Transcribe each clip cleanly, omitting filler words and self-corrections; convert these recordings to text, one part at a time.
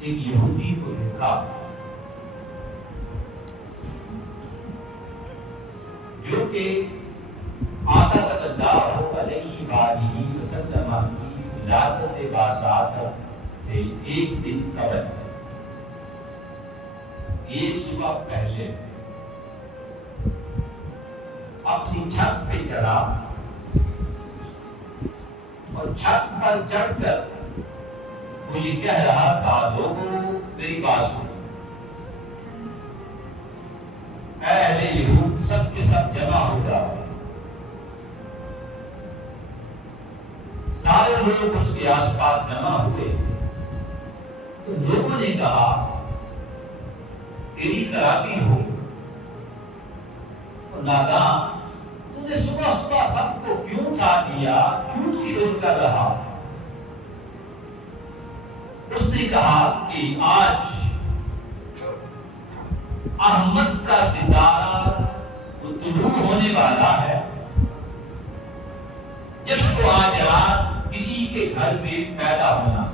ایک یہودی کو دیکھا جو کہ آقا صلی اللہ علیہ وآلہ وسلم کی ولادت باسعادت سے ایک دن قبل ایک صبح پہلے اپنی چھت پہ چڑھا اور چھت پر چڑھ کر وہ یہ کہہ رہا تھا، لوگوں میری بات سنو، اے اہل یہود سب کے سب جمع ہو جاؤ۔ سارے لوگ اس کے آس پاس جمع ہوئے تو لوگوں نے کہا تیری خرابی ہو اور نادان، تو نے صبح صبح سب کو کیوں اٹھا دیا، کیوں تو شور کر رہا؟ اس نے کہا کہ آج احمد کا ستارہ وہ طلوع ہونے والا ہے جس کو آج رات کسی کے گھر میں پیدا ہونا۔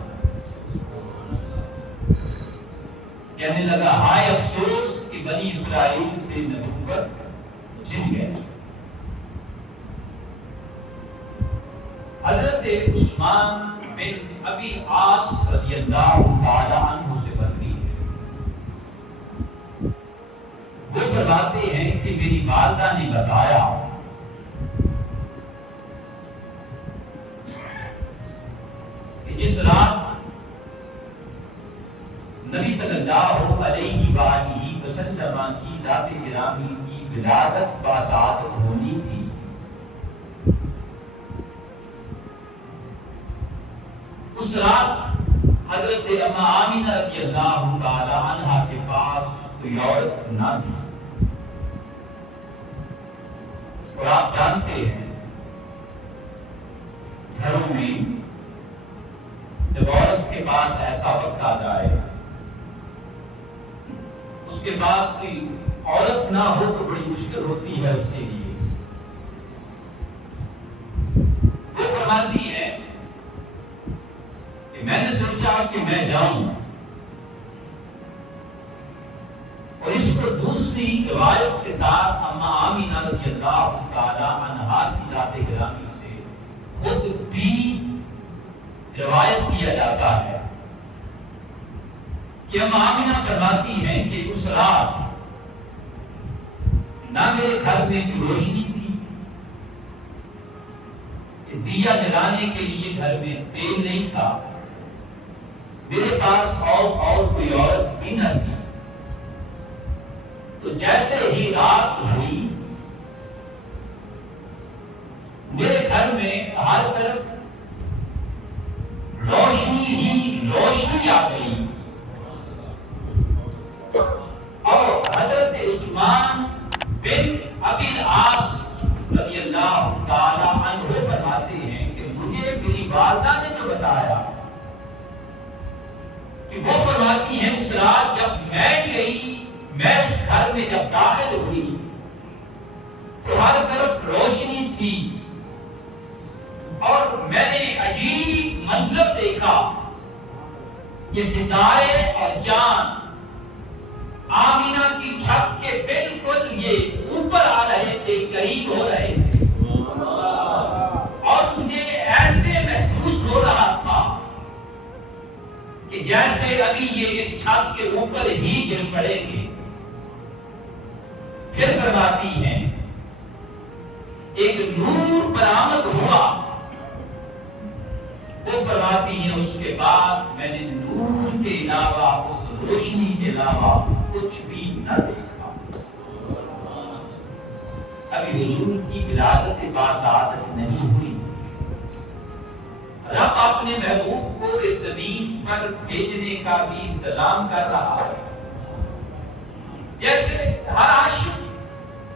کہنے لگا ہائے افسوس کہ بنی اسرائیل سے نبوت چھن گئے۔ حضرت عثمان بن ابی عاص رضی اللہ تعالی عنہ سے بنتی ہے، وہ فرماتے ہیں کہ میری والدہ نے بتایا کہ جس رات نبی صلی اللہ علیہ وآلہ وسلم کی ذات گرامی کی ولادت باسعادت ہونی تھی، اس رات حضرت اما آمینہ رضی اللہ تعالی عنہا کے پاس کوئی عورت نہ تھی۔ اور آپ جانتے ہیں گھروں میں جب عورت کے پاس ایسا وقت آ جائے، اس کے پاس کوئی عورت نہ ہو تو بڑی مشکل ہوتی ہے اس کے لیے۔ وہ فرماتی ہے کہ میں نے سوچا کہ میں جاؤں اور اس کو دوسری روایت کے ساتھ اما آمینہ رضی اللہ تعالی عنہا کی ذات گرامی سے خود بھی روایت کیا جاتا ہے کہ اما آمینہ فرماتی ہیں کہ اس رات نہ میرے گھر میں کوئی روشنی تھی، دیا جلانے کے لیے گھر میں تیل نہیں تھا، میرے پاس اور کوئی عورت بھی نہ تھی۔ تو جیسے ہی رات ہوئی میرے گھر میں ہر طرف روشنی ہی روشنی آ گئی اور حضرت عثمان بن ابی العاص رضی اللہ تعالی عنہ فرماتے ہیں کہ مجھے میری والدہ نے جو بتایا کہ وہ فرماتی ہیں اس رات جب میں گئی، میں اس گھر میں جب داخل ہوئی تو ہر طرف روشنی تھی اور میں نے عجیب منظر دیکھا کہ ستارے اور چاند آمینہ کی چھت کے بالکل یہ اوپر آ رہے تھے، قریب ہو رہے تھے، اور مجھے ایسے محسوس ہو رہا تھا کہ جیسے ابھی یہ اس چھت کے اوپر ہی گر پڑیں گے۔ پھر فرماتی ہیں ایک نور برآمد ہوا، وہ فرماتی ہیں اس کے بعد میں نے نور کے علاوہ، اس روشنی کے علاوہ کچھ بھی نہ دیکھا۔ ابھی حضور کی ولادت باسعادت نہیں ہوئی، رب اپنے محبوب کو اس زمین پر بھیجنے کا بھی انتظام کر رہا ہے۔ جیسے ہر عاشق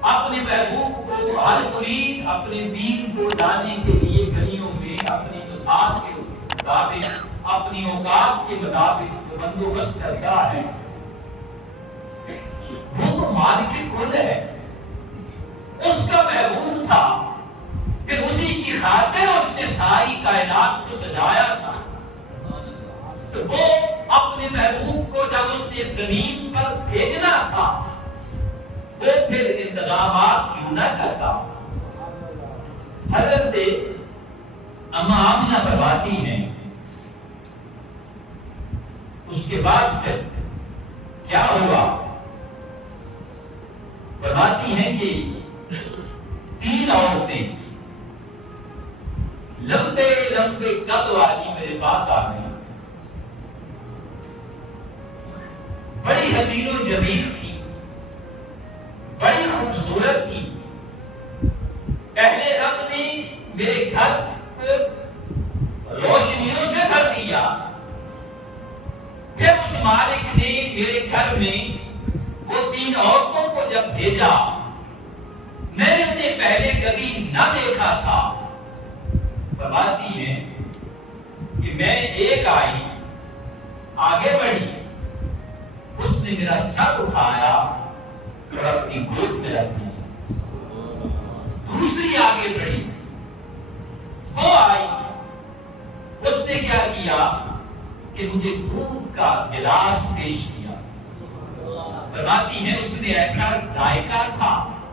اپنے محبوب کو، ہر مرید اپنے پیر کو لانے کے لیے گلیوں میں اپنی بساط کے مطابق، اپنی اوقات کے مطابق بندوبست کرتا ہے، وہ تو مالک کل ہے، اس کا محبوب تھا، پھر اسی کی خاطر اس نے ساری کائنات کو سجایا تھا، محبوب کو جب اس نے زمین پر بھیجنا تھا وہ پھر انتظامات کیوں نہ کرتا؟ حضرت اما آمنہ فرماتی ہیں اس کے بعد پھر کیا ہوا؟ فرماتی ہیں کہ 3 عورتیں لمبے لمبے قد والی میرے پاس آ گئی، بڑی حسین و جمیل تھی، بڑی خوبصورت تھی۔ پہلے رب نے میرے گھر کو روشنیوں سے بھر دیا، پھر اس مالک نے میرے گھر میں وہ 3 عورتوں کو جب بھیجا، میں نے انہیں پہلے کبھی نہ دیکھا تھا۔ فرماتی ہیں کہ میں ایک آئی، آگے بڑھی، اس نے میرا سر اٹھایا اور اپنی گود میں رکھ لیا۔ دوسری آگے بڑھی، وہ آئی، اس نے کیا کیا کہ مجھے دودھ کا گلاس پیش کیا۔ فرماتی ہے اس نے ایسا ذائقہ تھا،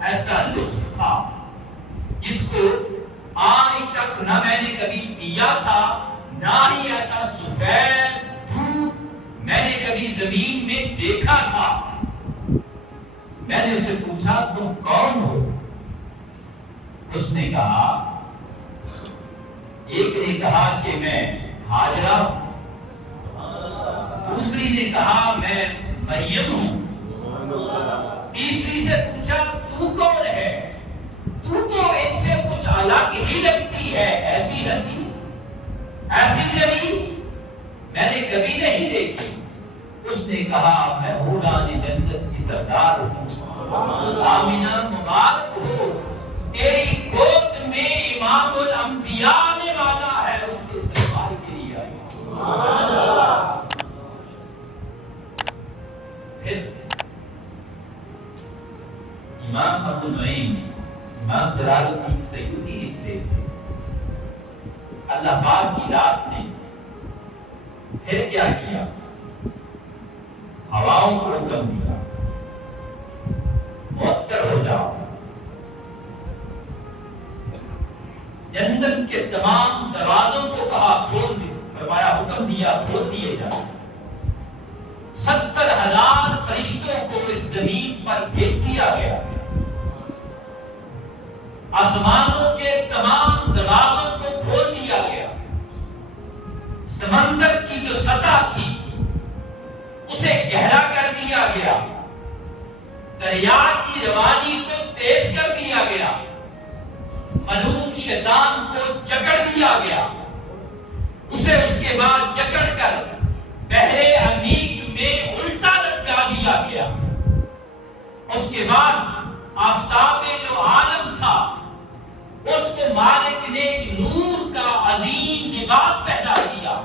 ایسا لطف تھا جس کو آج تک نہ میں نے کبھی پیا تھا، نہ ہی ایسا سفید دودھ میں نے کبھی زمین میں دیکھا تھا۔ میں نے اسے پوچھا تم کون ہو؟ اس نے کہا، ایک نے کہا کہ میں ہاجرہ ہوں، دوسری نے کہا میں مریم ہوں، تیسری سے پوچھا تو کون ہے؟ تو ان سے کچھ الگ ہی لگتی ہے، ایسی ہنسی، ایسی جمیل میں نے کبھی نہیں دیکھی۔ اس نے کہا میں حوران جنت کی سردار ہوں، آمینہ مبارک ہو، تیری گود میں امام الانبیاء آنے والا ہے، اس کے استقبال کے لیے آئی۔ پھر امام ابو نعیم امام جلال الدین سیوطی لکھتے ہیں اللہ پاک کی ذات نے پھر کیا کیا؟ ہواؤں کو حکم دیا معطر ہو جاؤ، جنت کے تمام دروازوں کو کہا کھول دو، فرمایا حکم دیا کھول دیے جاؤ۔ 70,000 فرشتوں کو اس زمین پر بھیج دیا گیا، آسمانوں کے تمام دروازوں کو کھول دیا گیا، سمندر کی جو سطح تھی اسے گہرا کر دیا گیا، دریا کی روانی کو تیز کر دیا گیا، ملعون شیطان کو جکڑ دیا گیا، اسے اس کے بعد جکڑ کر بحر عمیق میں الٹا لٹکا دیا گیا۔ اس کے بعد آفتاب جو عالم تھا اس کو مالک نے ایک نور کا عظیم لباس پہنا دیا،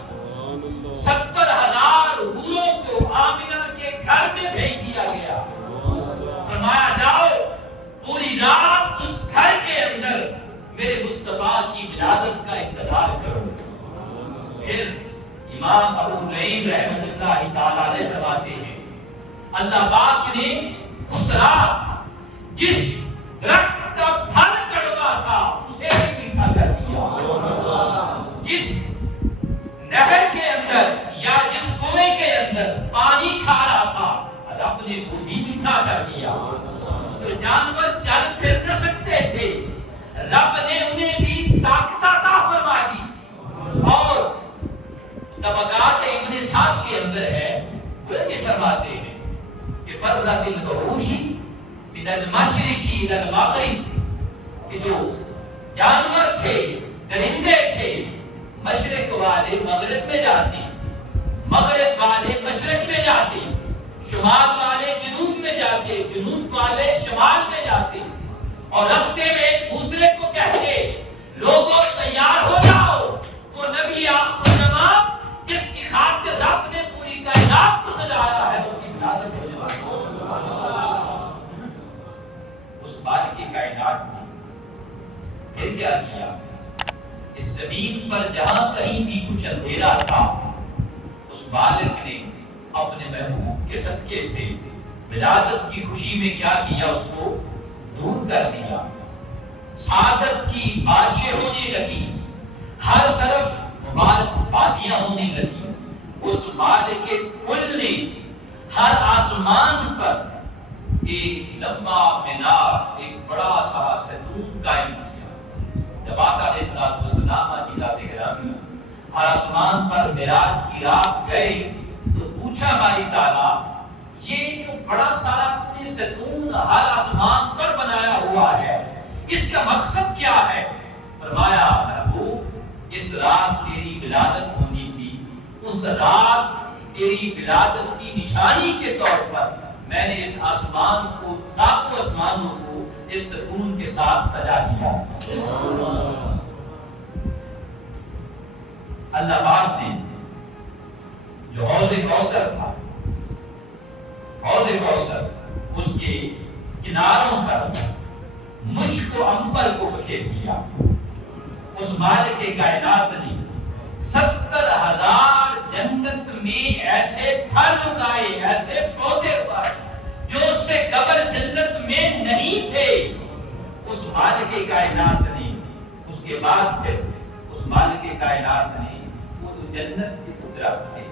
70,000 حوروں کو آمنہ کے گھر میں بھیج دیا گیا، فرمایا جاؤ پوری رات اس گھر کے اندر میرے مصطفیٰ کی ولادت کا انتظار کرو۔ پھر امام ابو نعیم رحمۃ اللہ تعالیٰ علیہ فرماتے ہیں اللہ پاک نے اس رات جس درخت کا پھل کڑوا تھا اسے بھی میٹھا کر دیا، جس نہر کے اندر یا جس کنویں کے اندر پانی کھارا تھا رب نے وہ بھی میٹھا کر دیا۔ تو جانور چل پھر نہ سکتے تھے، رب نے انہیں بھی طاقت عطا فرما دی۔ اور طبقات ابن سعد کے اندر ہے وہ یہ فرماتے ہیں کہ فرت الوحوش من المشرق الى المغرب، کہ جو جانور تھے درندے تھے مشرق والے مغرب میں جاتے، مغرب والے مشرق میں جاتے، شمال والے جنوب میں جاتے، جنوب والے شمال میں جاتے، اور راستے میں ایک دوسرے کو کہتے لوگوں تیار ہو جاؤ، وہ نبی آخر الزمان جس کی خاطر رب نے پوری کائنات کو سجایا ہے اس کی ولادت ہونے والی۔ اس بات کی کائنات نے پھر کیا کیا؟ اس زمین پر جہاں کہیں بھی کچھ اندھیرا تھا اس مالک نے اپنے محبوب کے صدقے سے ولادت کی خوشی میں کیا کیا؟ اس کو دور کر دیا. سعادت کی بارشیں ہونے لگی، ہر طرف بادیاں ہونے لگی. اس مالک کل نے ہر آسمان پر ایک لمبا مینار، ایک بڑا سا ستون قائم کیا. جب آقا علیہ الصلوۃ والسلام عزیزات گرامی ہر آسمان پر معراج کی رات گئے تو پوچھا باری تعالیٰ، یہ جو بڑا سارا ستون ہر آسمان پر بنایا ہوا ہے، اس کا مقصد کیا ہے؟ فرمایا محبوب، اس رات تیری ولادت ہونی تھی، اس رات تیری ولادت کی نشانی کے طور پر میں نے اس آسمان کو، ساتوں آسمانوں کو اس ستون کے ساتھ سجا دیا. اللہ پاک نے جو حوض کوثر تھا، حوض کوثر، اس کے کناروں پر مشک و عنبر کو بکھیر دیا. اس مالک کائنات نے 70,000 جنت میں ایسے پھل اگائے، ایسے پودے اگائے جو اس سے قبل جنت میں نہیں تھے. اس مالک کائنات نے، اس کے بعد پھر اس مالک کائنات نے وہ جو جنت کے درخت تھے،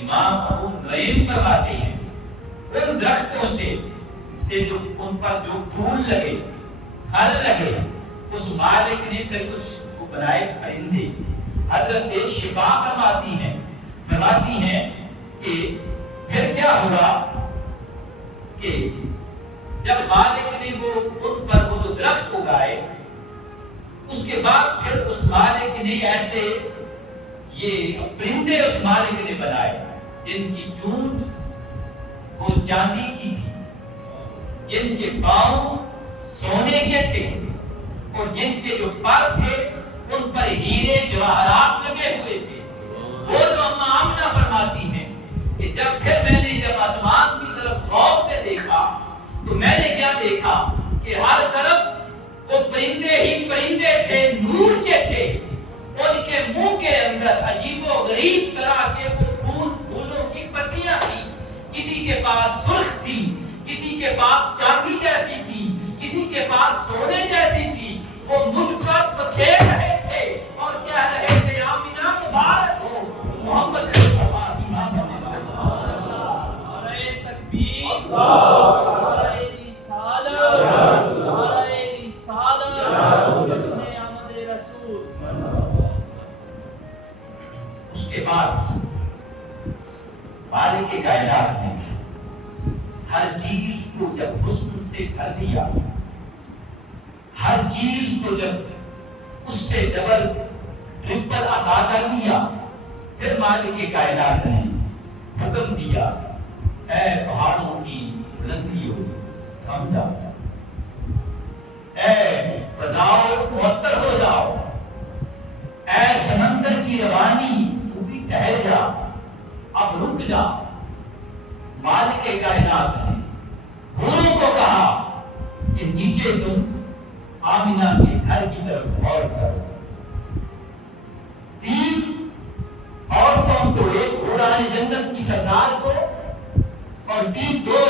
امام ابو نعیم فرماتے ہیں ان درختوں سے جو ان پر جو پھول لگے، پھل لگے، اس مالک نے پھر کچھ وہ بنائے پرندے. حضرت شفا فرماتی ہیں کہ پھر کیا ہوا کہ جب مالک نے وہ ان پر وہ درخت اگائے، اس کے بعد پھر اس مالک نے ایسے یہ پرندے اس مالک نے بنائے جن کی چونچ وہ چاندی کی تھی، جن کے پاؤں سونے کے تھے، اور جن کے جو پر تھے ان پر ہیرے جواہرات لگے ہوئے تھے. وہ جو اماں آمنہ فرماتی ہیں کہ جب پھر میں نے جب آسمان کی طرف غور سے دیکھا تو میں نے کیا دیکھا کہ ہر طرف وہ پرندے ہی پرندے تھے، نور کے تھے. ان کے منہ کے اندر عجیب و غریب طرح کے وہ پھولوں کی پتیاں تھی. کسی کے پاس سرخ تھی، کسی کے پاس چاندی جیسی تھی، کسی کے پاس سونے جیسی تھی. وہ مجھ پر بکھیر رہے تھے اور کہہ رہے تھے آمینہ مبارک ہو محمد مصطفیٰ کی نعرہ تکبیر، نعرہ رسالت، نعرہ رسالت، جشن آمد رسول. اس کے بعد مالک کائنات نے ہر چیز کو جب حسن سے بھر دیا، ہر چیز کو جب اس سے ڈبل ٹرپل عطا کر دیا، پھر مالک کائنات نے حکم دیا، اے پہاڑوں کی بلندیوں تھم جاؤ، اے فضاؤ معطر ہو جاؤ، اے سمندر کی روانی تو بھی ٹھہر جا، اب رک جا. مالک کائنات نے حوروں کو کہا کہ نیچے تم آمینہ کے گھر کی طرف غور کرو. 3 عورتوں کو، ایک حوران جنت کی سردار کو اور 2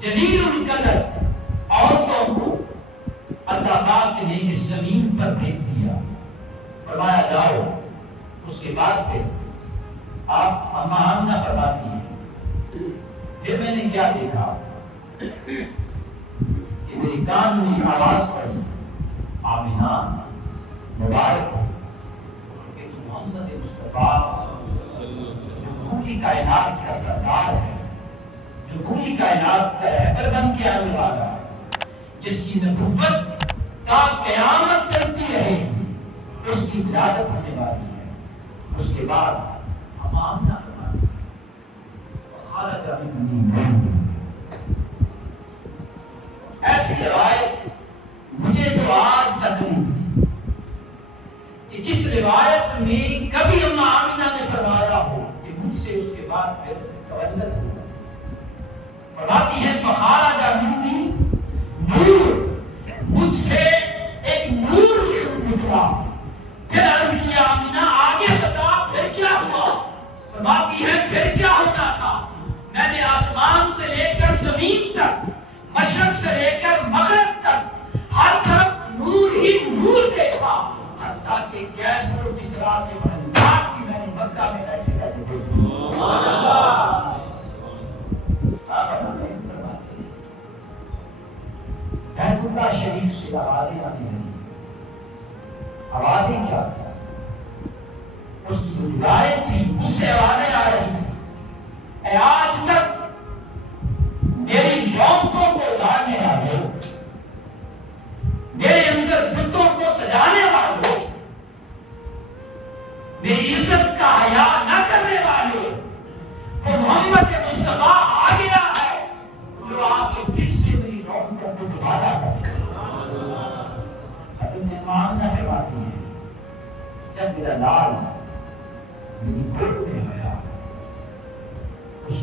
جلیل القدر عورتوں کو اللہ پاک نے اس زمین پر بھیج دیا. فرمایا جاؤ. اس کے بعد پھر آپ اماں آمنہ فرماتی ہیں پھر میں نے کیا دیکھا کہ میرے کان میں آواز پڑی، آمینہ مبارک ہو کہ تو محمد مصطفیٰ جو پوری کائنات کا سردار ہے، جو پوری کائنات کا رہبر بن کے آنے والا ہے، جس کی نبوت تا قیامت چلتی رہے گی، اس کی ولادت ہونے والی ہے. اس کے بعد ہم آمنہ فرماتے ہیں خارج من ایسی روایت مجھے تو آج تک نہیں کہ جس روایت میں کبھی اماں آمنہ نے فرمایا ہو کہ مجھ سے اس کے بعد پھر تولد ہوا. فرماتی ہیں فخارج منی نور، مجھ سے ایک نور نکلا. پھر عرض کیا آمنہ آگے بتا پھر کیا ہوا؟ فرماتی ہے پھر کیا ہونا تھا؟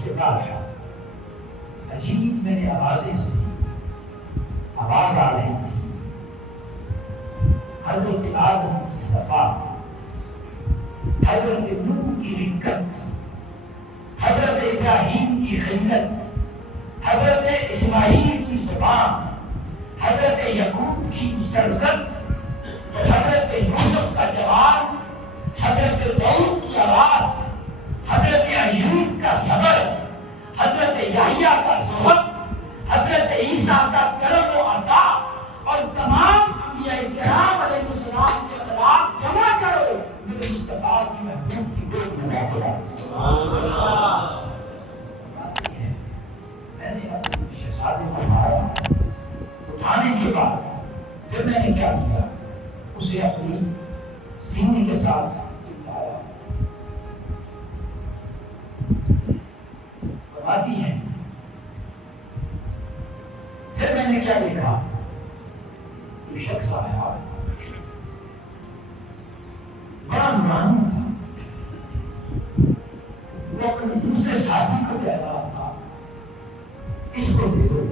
اس کے بعد عجیب میں نے آوازیں سنی، آواز آ رہی تھی حضرت آدم کی صفا، حضرت نوح کی رکت، حضرت ابراہیم کی خلت، حضرت اسماعیل کی زبان، حضرت یعقوب کی مسرت، حضرت یوسف کا جواب، حضرت داؤد کی آواز، حضرت ایوب کا صبر، حضرت یحییٰ کا زہد، حضرت عیسیٰ کا کرم و عطا، اور تمام انبیاء کرام علیہ السلام کے اخلاق جمع کرو میرے مصطفیٰ کی محبوب کی گود میں بیٹھ جاؤ۔ سبحان اللہ۔ میں نے اپنے شہزادے کو مارا، اٹھانے کے بعد پھر میں نے کیا کیا، اسے اپنی سینے کے ساتھ چپکایا۔ فرماتی ہیں پھر میں نے کیا دیکھا، یہ شخص آیا، بڑا نورانی تھا، وہ اپنے دوسرے ساتھی کو کہہ رہا تھا اس کو دے دو۔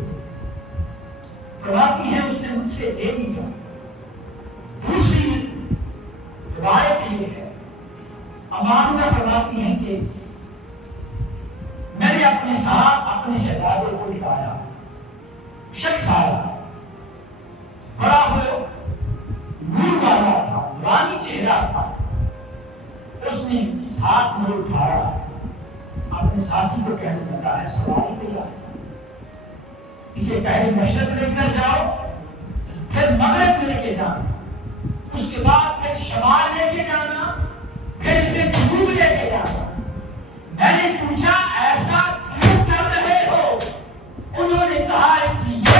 فرماتی ہیں اس نے مجھ سے دے دیا۔ دوسری روایت یہ ہے، امانہ فرماتی ہیں کہ میں نے اپنے ساتھ اپنے شہزادے کو لٹایا، شخص آیا، بڑا وہ نور والا تھا، نورانی چہرہ تھا، اس نے ساتھ میں اٹھایا، اپنے ساتھی کو کہنے لگا ہے سواری تیار ہے، اسے پہلے مشرق لے کر جاؤ، پھر مغرب لے کے جانا، اس کے بعد پھر شمال لے کے جانا، پھر اسے جنوب لے کے جانا۔ میں نے پوچھا ایسا کیوں کر رہے ہو؟ انہوں نے کہا اس لیے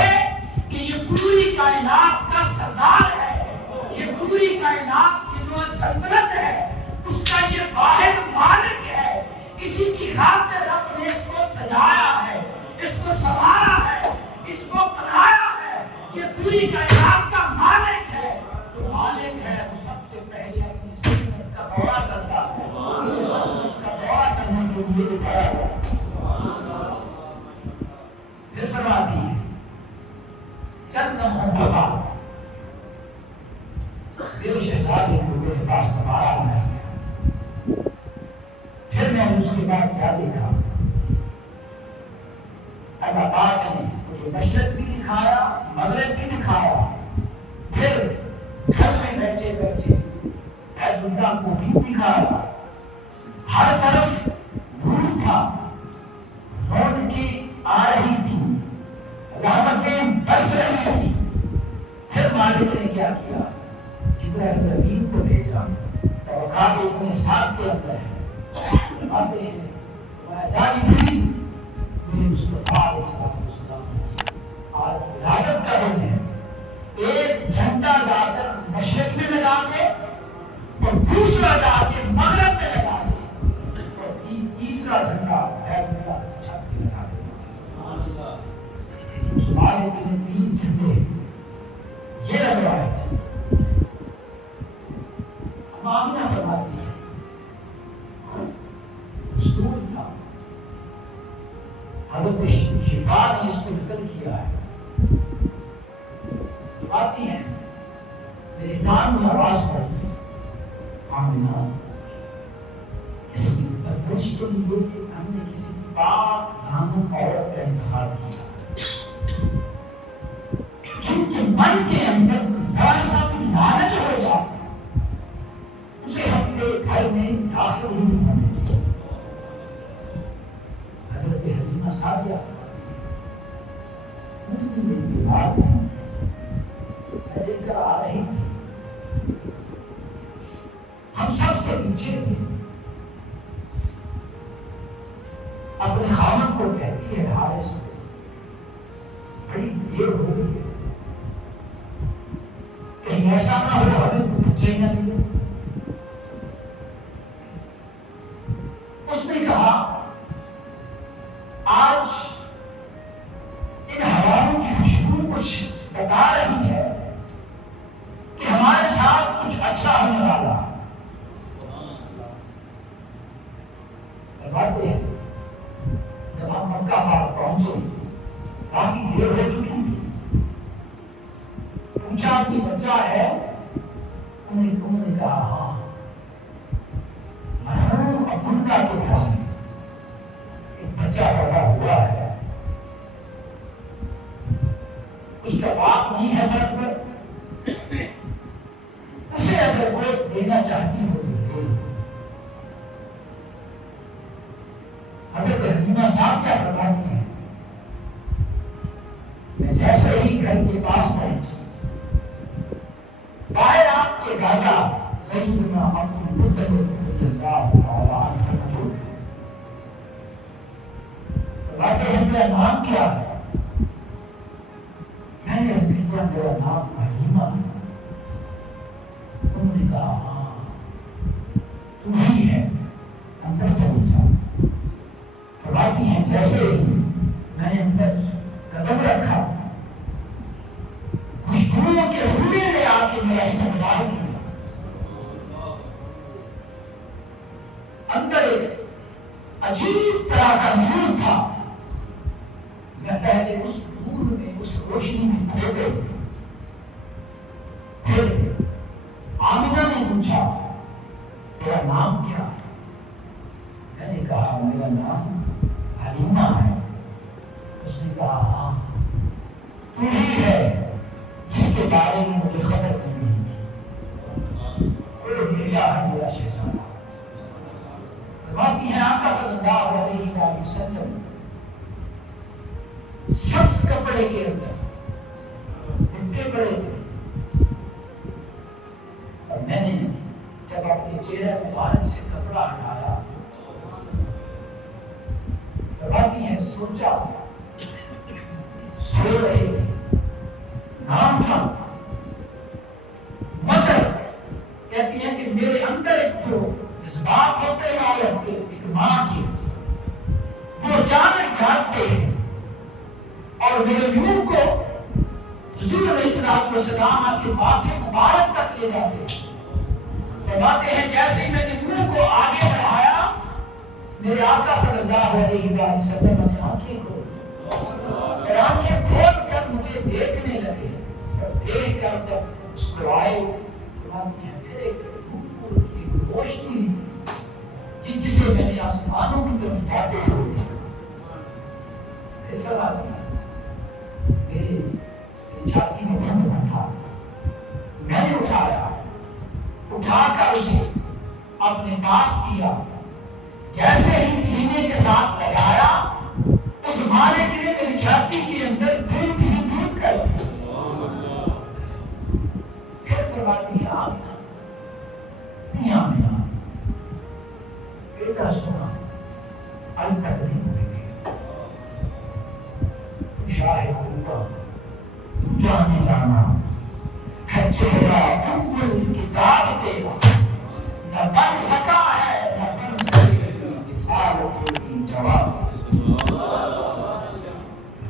کہ یہ پوری کائنات کا سردار ہے، یہ پوری کائنات کی جو سلطنت ہے اس کا یہ واحد مالک ہے، اسی کی خاطر رب نے اس کو سجایا ہے، اس کو سنوارا ہے، اس کو بنایا ہے، یہ پوری کائنات کا مالک ہے۔ جو مالک ہے وہ سب سے پہلے اپنی سلطنت کا دورہ کرتا ہے، اسے سلطنت کا دورہ کرنے کے لیے بتایا ہے۔ پھر فرماتی ہے چند لمحوں کے بعد میرے شہزادے کو میرے پاس دوبارہ لایا گیا۔ پھر میں نے اس کے بعد کیا دیکھا، اللہ پاک نے مجھے مشرق بھی دکھایا، مغرب بھی دکھایا، پھر گھر میں بیٹھے بیٹھے بیت اللہ کو بھی دکھایا، ہر طرف نور تھا، رونقیں آ رہی تھی، رحمتیں برس رہی تھی۔ پھر مالک نے کیا کیا، جبرائیل امین کو بھیجا، توقعات اپنے ساتھ کے اندر ہے، فرماتے ہیں جا جبریل میرے مصطفیٰ علیہ السلام کی آج ولادت کا دن ہے، ایک جھنڈا لا کر مشرق میں لگا دے اور دوسرا جا کے مغرب میں لگا دے اور تیسرا جھنڈا بیت اللہ کی چھت پہ لگا دے۔ مسلمان کے لیے 3 جھنڈے یہ لگوائے تھے۔ آمینہ فرماتی ہے دستور تھا، حضرت شفا نے اس کو نقل کیا ہے۔ فرماتی ہیں میرے کان میں آواز پڑی، آمینہ اس کی پرورش کے لیے ہم نے کسی پاک دامن عورت کا انتخاب کیا، جن کے من کے اندر ذرا سا بھی لالچ ہو جائے اسے ہم کے گھر میں داخل ہی نہیں ہونے دیں۔ حضرت حلیمہ سعدیہ مجھ کی میری بیمار تھی، میں لے کر آ رہی تھی، ہم سب سے پیچھے تھے، اپنے خاوند کو کہتی ہے حارث کو بڑی دیر ہو گئی ہے، کہیں ایسا نہ ہو ہمیں تو بچے نہ ملے۔ اس نے کہا آج ان ہواؤں کی خوشبو کچھ بتا رہی ہے کہ ہمارے ساتھ کچھ اچھا ہونے والا۔ فرماتے ہیں پہنچے کافی دیر ہو چکی تھی. پوچھا کہ بچہ ہے؟ انہوں نے کہا ہاں مرحوم عبداللہ کے گھر میں ایک بچہ پیدا ہوا ہے. اس کا باپ نہیں ہے سر پر، اسے اگر وہ دینا چاہتی ہو تو دے. حضرت حلیمہ صاحب کیا فرماتی ہیں؟ میں جیسے ہی گھر کے پاس پہنچی، باہر آپ کے دادا سیدنا عبدالمطلب رضی اللہ تعالیٰ عنہ موجود تھے. فرماتے ہیں میرا نام کیا ہے؟ میں نے عرض کیا میرا نام حلیمہ ہے. انہوں نے کہا ہاں تم ہی ہے، اندر چلی جاؤ. فرماتی ہیں جیسے ہی میں نے اندر قدم رکھا، خوشبوؤں کے حلے نے آ کے میرا استقبال کیا. اندر ایک عجیب طرح کا نور تھا. میں پہلے اس نور میں، اس روشنی میں کھو گئی. پھر آمنہ نے پوچھا تیرا نام کیا ہے؟ میں نے کہا میرا نام حلیمہ ہے. اس نے کہا ہاں تو ہی ہے جس کے بارے میں مجھے خبر نہیں تھی. مرزا ہے میرا شہزادہ. فرماتی ہیں آقا صلی اللہ علیہ وسلم سبز کپڑے کے اندر لپٹے پڑے تھے، اور میں نے جب اپنے چہرے مبارک سے کپڑا ہٹایا، فرماتی ہیں سوچا سو رہے تھے، نام تھا مگر کہتی ہیں کہ میرے اندر ایک جو جذبات ہوتے ہیں عورت کے، ایک ماں کے، وہ جانے جاتے ہیں اور میرے منہ کو حضور علیہ السلام آپ کے ماتھے مبارک تک لے جاتے ہیں. فرماتے ہیں جیسے ہی میں نے منہ کو آگے بڑھایا، میرے آقا صلی اللہ علیہ وسلم نے آنکھیں کھول کر مجھے دیکھنے لگے. دیکھ کر جب مسکرائے، فرماتی ہیں میرے نور کی روشنی جسے میں نے آسمانوں کی طرف جاتے ہوئے، پھر فرماتی ہیں میری چھاتی میں درد تھا. میں نے اٹھا کر اسے اپنے پاس کیا. جیسے ہی سینے کے ساتھ لگایا، اس مارے کے لیے میری چھاتی کے اندر دودھ کر دیا. پھر فرماتی ہے آمنہ بیٹا سنا ال تک نہیں ہوئے گے. شاہد ہوگا تو جانے جانا ہے چہرہ اول کتاب تیرا، نہ بن سکا ہے نہ بن سکے اس حالت کی جواب.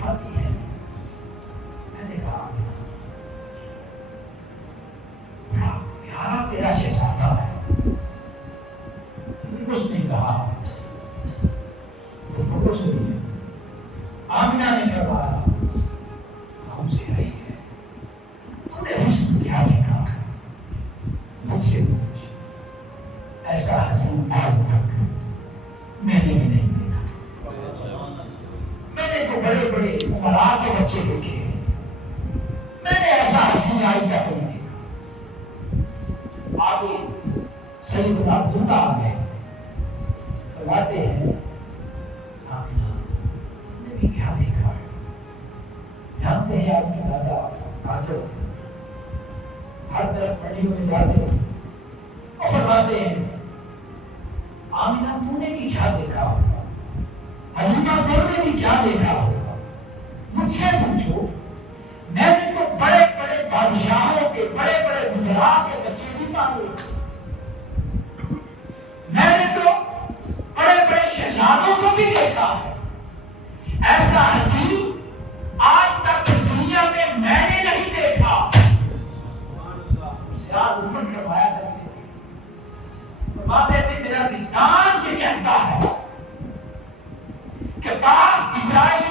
آتی ہے میں نے کہا پیارا تیرا شہزادہ ہے. اس نے کہا تو سنیے. آمنہ نے فرمایا ہم سے رہی ہے تو نے حسن کیا دیکھا؟ مجھ سے پوچھ. ایسا حسن آج تک میں نے بھی نہیں دیکھا. میں نے تو بڑے بڑے امراء کے بچے دیکھے، میں نے ایسا حسن آج تک نہیں دیکھا. آگے سیدنا عبداللہ آ گئے. فرماتے ہیں آمنہ تم نے بھی کیا دیکھا ہے؟ جانتے ہیں آپ کے دادا کاجل تھے، ہر طرف منڈیوں میں جاتے تھے اور فرماتے ہیں آمنہ تم نے بھی کیا دیکھا ہوگا؟ حلیمہ تم نے بھی کیا دیکھا ہوگا؟ مجھ سے پوچھو. میں نے تو بڑے بڑے بادشاہوں کے، بڑے بڑے وزراء کے بچے بھی پالے. میں نے تو بڑے بڑے شہزادوں کو بھی دیکھا ہے. ایسا حسین آج تک اس دنیا میں نے نہیں دیکھا. فرمایا کرتے تھے، فرماتے تھے میرا وجدان یہ کہتا ہے کہ بعض جبرائیل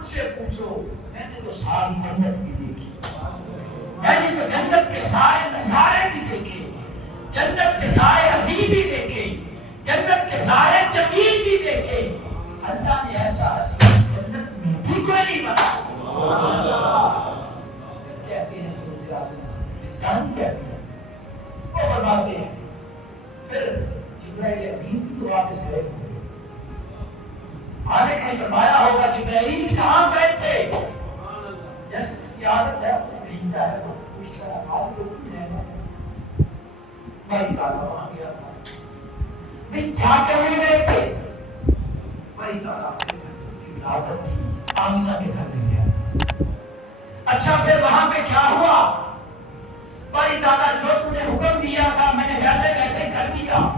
مجھ سے پوچھو، میں نے تو ساری جنت بھی دیکھی، میں نے تو جنت کے سارے نظارے بھی دیکھے، جنت کے سارے حسین بھی دیکھے، جنت کے سارے جمیل بھی دیکھے، اللہ نے ایسا حسین جنت میں بھی کوئی نہیں بنا۔ کہتے ہیں انسان کہتے ہیں، وہ فرماتے ہیں پھر جبرائیل امین کی تو واپس گئے، مالک نے فرمایا ہوگا جبرائیل کہاں گئے تھے؟ جیسے اس کی عادت ہے اپنے بھیجتا ہے وہ پوچھتا ہے آپ کو کچھ رہنا بھائی تعالیٰ وہاں گیا تھا، بھائی کیا کرنے گئے تھے؟ بھائی تعالیٰ کی ولادت تھی، آمینہ کے گھر میں گیا۔ اچھا پھر وہاں پہ کیا ہوا؟ بھائی تعالیٰ جو تم نے حکم دیا تھا میں نے ویسے ویسے کر دیا۔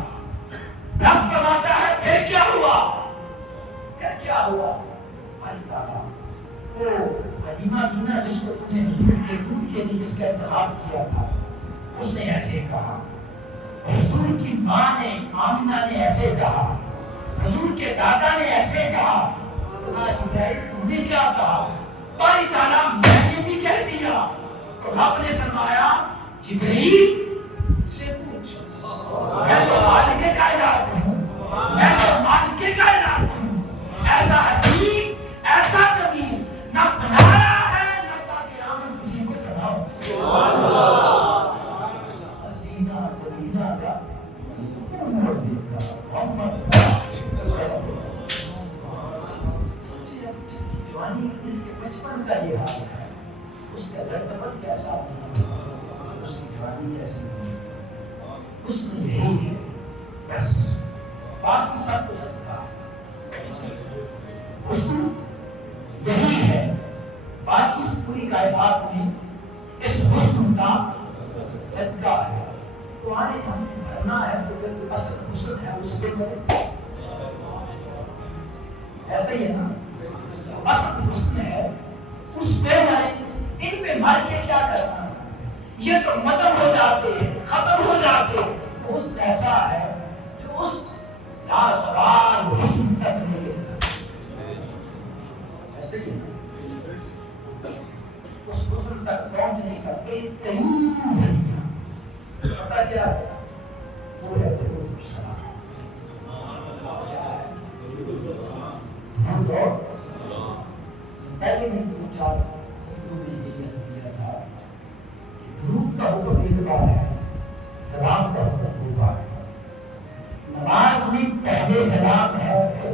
رب فرماتا ہے پھر کیا ہوا؟ کیا ہوا؟ بھائی تعالیٰ وہ حلیمہ تھی نا جس کو تم نے حضور کے دودھ کے لیے جس کا انتخاب کیا تھا، اس نے ایسے کہا، حضور کی ماں نے آمینہ نے ایسے کہا، حضور کے دادا نے ایسے کہا، تم نے کیا کہا؟ بھائی تعالیٰ میں نے بھی کہہ دیا۔ تو رب نے فرمایا جبرائیل سے پوچھ، میں تو خالق کائنات ہوں، میں تو مالک کائنات ہوں، ایسا حسین ایسا جمیل نہ بنایا ہے نہ تاکہ ہم کسی کو بناؤ۔ حسینہ جمیلہ کا سوچیے جس کی جوانی جس کے بچپن کا یہ حال ہے، اس کا درد کیسا ہونا، اس کی جوانی کیسی ہوئی، اس نے یہی ہے بس، باقی سب کو سب کا حسن یہی ہے، باقی پوری کائنات میں اس حسن کا صدقہ ہے۔ تو آنے ہم نے بھرنا ہے تو پھر اصل حسن ہے اس کے اندر ایسے ہی ہے نا، اصل حسن ہے اس پہ مرے، ان پہ مر کے کیا کرنا، یہ تو مدم ہو جاتے ہیں ختم ہو جاتے ہیں۔ حسن ایسا ہے جو اس لاجواب حسن تک نہیں لے ایسے ہی اس حسن تک پہنچنے کا بہترین ذریعہ پتا کیا ہے؟ وہ ہے درود و سلام۔ پہلے میں پوچھا درود کا حکم ایک بار ہے، سلام کا حکم دو بار ہے۔ نماز میں پہلے سلام ہے پھر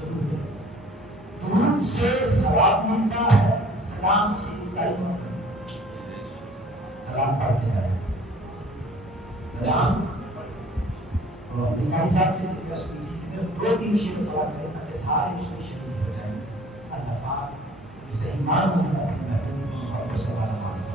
درود ہے۔ درود سے ثواب ملتا ہے، سلام سے علم سلام پڑھتے ہیں۔ سلام نکالی صاحب سے ریکویسٹ کی تھی دو تین شیر دعا کریں تاکہ سارے اس میں شریک ہو جائیں۔ اللہ پاک اسے ایمان ہونا کہ میں تم کو سوال مانتا